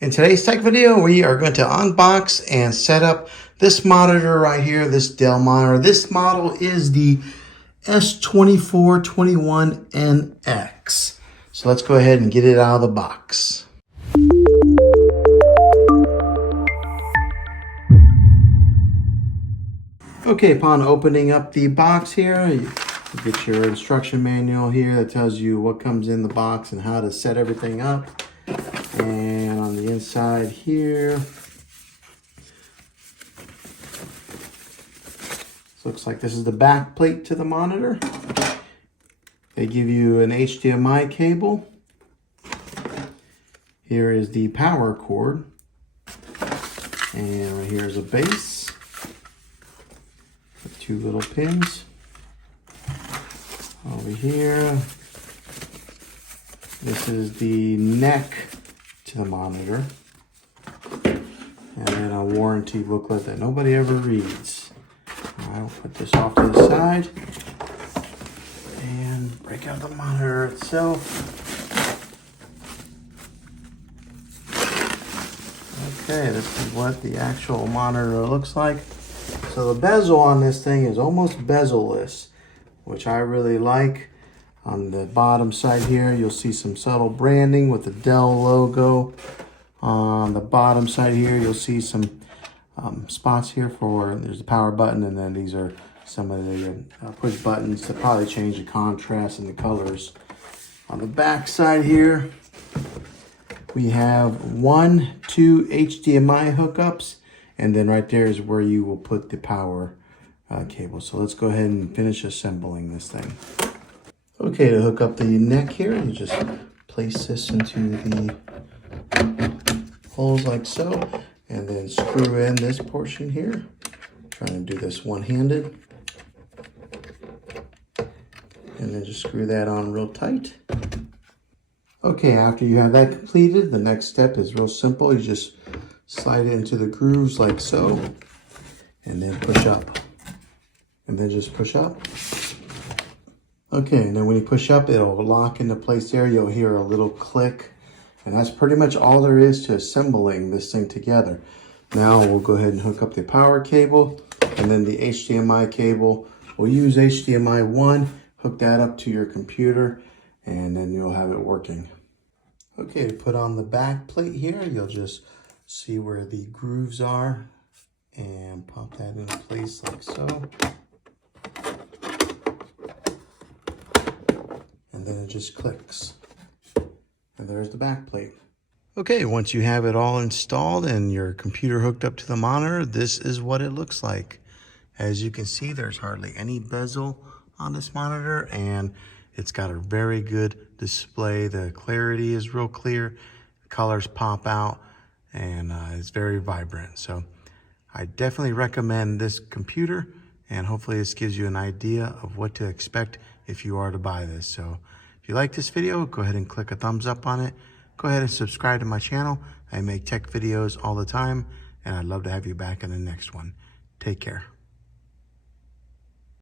In today's tech video, we are going to unbox and set up this monitor right here, this Dell monitor. This model is the S2421NX. So let's go ahead and get it out of the box. Okay, upon opening up the box here, you get your instruction manual here that tells you what comes in the box and how to set everything up. And on the inside here, looks like this is the back plate to the monitor. They give you an HDMI cable. Here is the power cord. And right here is a base with two little pins. Over here, this is the neck to the monitor. And then a warranty booklet that nobody ever reads. I'll put this off to the side and break out the monitor itself. Okay, this is what the actual monitor looks like. So the bezel on this thing is almost bezel-less, which I really like. On the bottom side here, you'll see some subtle branding with the Dell logo. On the bottom side here, you'll see some spots here for, there's the power button, and then these are some of the push buttons to probably change the contrast and the colors. On the back side here, we have 2 HDMI hookups, and then right there is where you will put the power cable. So let's go ahead and finish assembling this thing. Okay, to hook up the neck here, you just place this into the holes like so, and then screw in this portion here. I'm trying to do this one-handed. And then just screw that on real tight. Okay, after you have that completed, the next step is real simple. You just slide it into the grooves like so, and then push up. And then just push up. Okay, and then when you push up, it'll lock into place there. You'll hear a little click. And that's pretty much all there is to assembling this thing together. Now we'll go ahead and hook up the power cable and then the HDMI cable. We'll use HDMI 1, hook that up to your computer, and then you'll have it working. Okay, to put on the back plate here, you'll just see where the grooves are and pop that into place like so. And then it just clicks. And there's the back plate. Okay, once you have it all installed and your computer hooked up to the monitor, this is what it looks like. As you can see, there's hardly any bezel on this monitor, and it's got a very good display. The clarity is real clear, the colors pop out, and it's very vibrant. So I definitely recommend this computer, and hopefully this gives you an idea of what to expect if you are to buy this. So if you like this video, go ahead and click a thumbs up on it. Go ahead and subscribe to my channel. I make tech videos all the time, and I'd love to have you back in the next one. Take care.